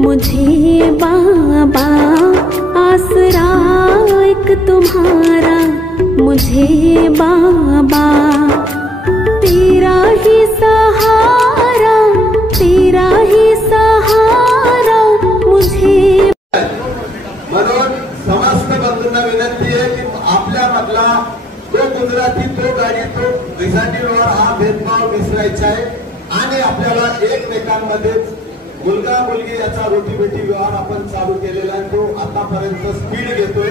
मुझे बाबा आसरा एक तुम्हारा, मुझे बाबा तेरा ही सहारा, तेरा ही सहारा मुझे। म्हणून समस्त बंधूंना विनंती आहे की आपल्या मधला तो गुजराती, तो गाडी, तो दिसाटीवर हा भेदभाव विसरायचा आहे आणि आपल्याला एकमेकांमध्ये मुलगा मुलगी याचा रोटीबेटी व्यवहार आपण चालू केलेला आहे, तो आतापर्यंत स्पीड घेतोय।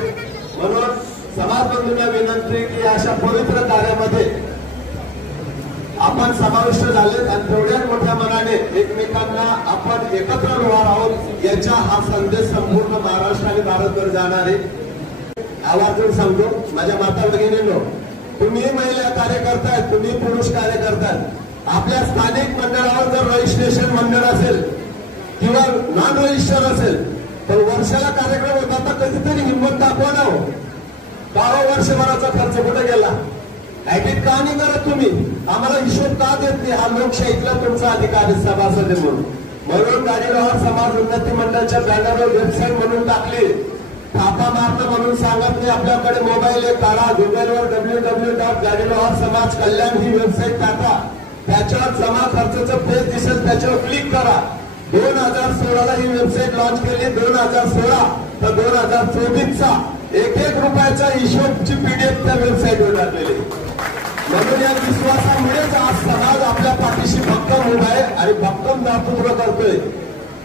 म्हणून समाज बंधूंना विनंती की अशा पवित्र कार्यामध्ये आपण समाविष्ट झाले आणि तेवढ्या मोठ्या मनाने एकमेकांना आपण एकत्र राहणार आहोत याचा हा संदेश संपूर्ण महाराष्ट्र आणि भारतभर जाणार आहे। आवर्जून सांगतो माझ्या माता भगिनींनो, तुम्ही महिला कार्यकर्ता, तुम्ही पुरुष कार्यकर्ता, आपल्या स्थानिक मंडळावर जर रजिस्ट्रेशन मंडळ असेल किंवा नॉन रजिस्टर असेल तर वर्षाला कार्यक्रम होता, तर कधीतरी हिंमत दाखवा ना हो। वर्षभराचा खर्च कुठे गेला? ऍडिट का नाही करत तुम्ही? आम्हाला हिशोब का देत नाही? हा लोकशाहीतला तुमचा अधिकार आहे सभासद म्हणून। म्हणून गाडीवाहर समाज उन्नती मंडळाच्या बॅनरवर वेबसाईट म्हणून टाकली, थापा मारलं म्हणून सांगत नाही। आपल्याकडे मोबाईल आहे, काढा गुगलवर www.गाडीवाहर समाज कल्याण ही वेबसाईट टाका, त्याच्यावर जमा खर्चाचं पेज दिसेल, त्याच्यावर क्लिक करा। 2016ला ही वेबसाईट लॉन्च केली, 2016 तर 2024चा एक रुपयाचा हिशोबची पीडीएफ त्या वेबसाईटवर टाकलेली। म्हणून या विश्वासामुळेच आज समाज आपल्या पाठीशी भक्कम उभा आहे आणि भक्कम दातृत्व करतोय।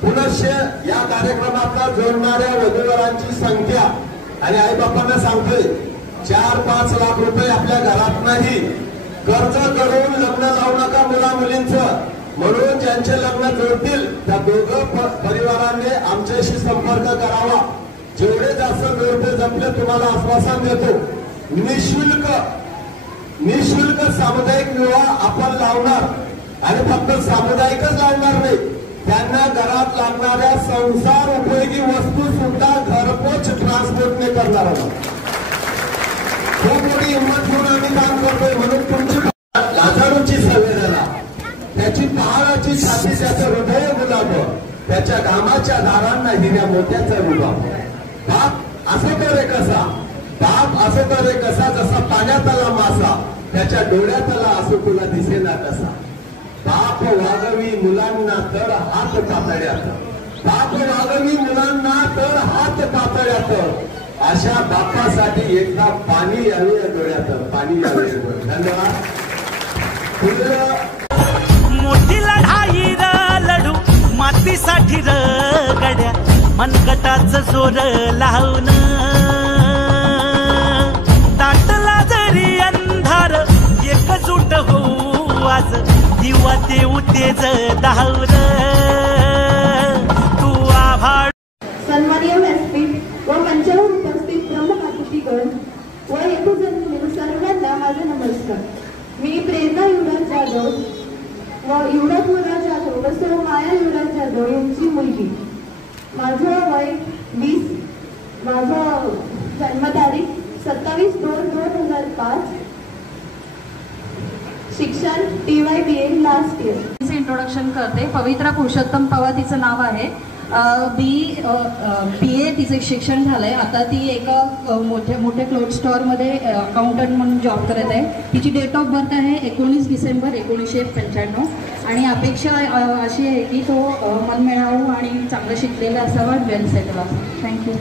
पुनश्च या कार्यक्रमाला जोडणाऱ्या वधूवरांची संख्या आणि आईबापांना सांगतोय 4-5 लाख रुपये आपल्या घरात नाही कर्ज करून लग्न लावू नका मुला मुलींचं। म्हणून ज्यांचे लग्न जोडतील त्या दोघं परिवारांनी आमच्याशी संपर्क करावा। जेवढे जास्त जोडते जमले तुम्हाला आश्वासन देतो, निशुल्क सामुदायिक विवाह आपण लावणार आणि फक्त सामुदायिकच लावणार नाही, त्यांना घरात लागणाऱ्या संसार उपयोगी वस्तू सुद्धा घरपोच ट्रान्सपोर्टने करणार आहोत। खूप मोठी हिंमत घेऊन आम्ही काम करतोय। म्हणून तुमची लाजारूची संवेदना, त्याची पहाडाची छाती, त्याचं हृदय गुलाब, त्याच्या घामाच्या दारांना हिऱ्या मोत्याचा रुबाब। बाप असो तर रे कसा, बाप असो तर रे कसा, जसा पाण्यातला मासा त्याच्या डोळ्यातला असो तुला दिसेना कसा। बाप वागवी मुलांना तर हात पातळ्यात, बाप वागवी मुलांना तर हात पातळ्यात, अशा बापासाठी एकदा पाणी यावे डोळ्यात, पाणी यावे। धन्यवाद। मोठी लढाई लढू मातीसाठी गड्या, मनगटाचं जोर लावून दाटला जरी अंधार एकजूट होऊ आज, दिवा देऊ तेज धावर तू आभाळ। सन्माननीय व्यासपीठ व मंचावर उपस्थित प्रमुख अतिथीगण व येथे जमलेल्या सर्वांना माझा नमस्कार। मी प्रेरणा युवराज जाधव व युवराज जाधव व सौ माया युवराज जाधव यांची मुलगी। माझं वय 20, माझं जन्मतारीख 27/2/2005, शिक्षण TYBA लास्ट इयर। इंट्रोडक्शन करते। पवित्रा पुरुषोत्तम पवार तिचं नाव आहे। BA तिचे शिक्षण झालंय। आता ती एका मोठ्या क्लोथ स्टोअरमध्ये अकाउंटंट म्हणून जॉब करत आहे। तिची डेट ऑफ बर्थ आहे 19 डिसेंबर 1995 आणि अपेक्षा अशी आहे की तो मनमिळावू आणि चांगलं शिकलेला असावा, वेल सेटल असावा। थँक्यू।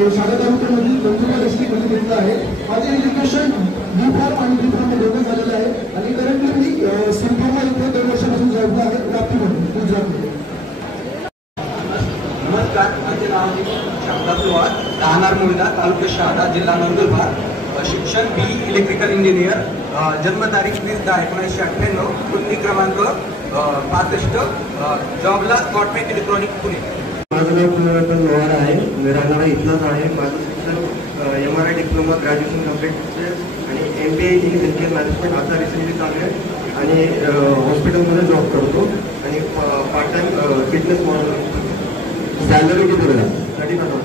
शाळा तालुक्यामधील नंदुरबार डिस्ट्रिक्टमध्ये घेतलं आहे. माझे एज्युकेशन B.Pharm आणि B.Pharm दोन्ही झालेलं आहे आणि करंटली मी सिम्फॉर्मा इथे 2 वर्षापासून जॉबला आहे राप्तीमध्ये, गुजरातमध्ये. नमस्कार, माझे नाव शांता पवार, राहणार मुंडा, तालुका शहादा, जिल्हा नंदुरबार. शिक्षण B इलेक्ट्रिकल इंजिनियर. जन्मतारीख 20/10/1998. कुंडी क्रमांक 65. जॉबला गॉटमेक इलेक्ट्रॉनिक पुणे. माझं नाव पुनर्वतन लोहार आहे. मी राहणारा इथलाच आहे. माझं शिक्षण MRI डिप्लोमा ग्रॅज्युएशन कम्प्लीट आणि MBA इन हेल्थकेअर मॅनेजमेंट आता रिसेंटली चालू आहे आणि हॉस्पिटलमध्ये जॉब करतो आणि part time fitness model. Salary किती मिळाला? 35,000.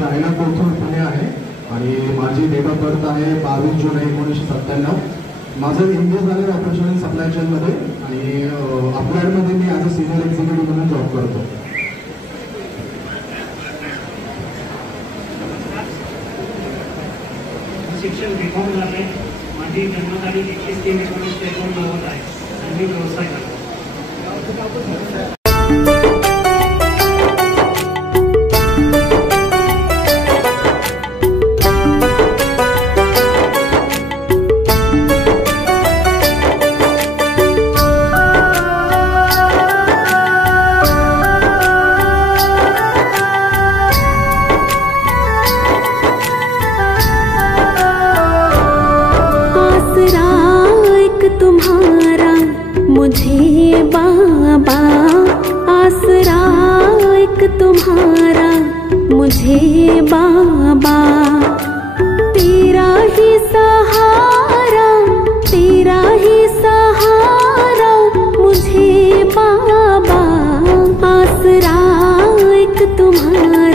राहायला कोथरूड पुणे आहे आणि माझी डेट ऑफ बर्थ आहे 22 जुलै 1997. माझं MBA झालं ऑपरेशन अँड सप्लाय चेनमध्ये आणि अप्लायडमध्ये मी ॲज अ सिनियर एक्झिक्युटिव्ह म्हणून जॉब करतो. शिक्षण B.Com झाले. माझी जन्मतारीख 21/3/1993 आहे आणि मी व्यवसाय करतो. तुम्हारा मुझे बाबा आसरा एक तुम्हारा मुझे बाबा तेरा ही सहारा